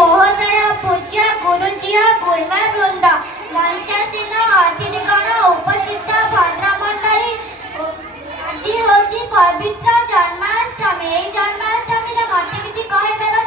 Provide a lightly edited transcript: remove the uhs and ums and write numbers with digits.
ମହୋଦୟ, ପୂଜ୍ୟ ଗୁରୁଜୀ, ଗୁରୁମା ବୃନ୍ଦ, ମଞ୍ଚାସୀନ ଅତିଥିଗଣ, ଉପସ୍ଥିତ ଭଦ୍ରମଣ୍ଡଳୀ, ଆଜି ହେଉଛି ପବିତ୍ର ଜନ୍ମାଷ୍ଟମୀ। ଏଇ ଜନ୍ମାଷ୍ଟମୀରେ ମୋତେ କିଛି କହିବାର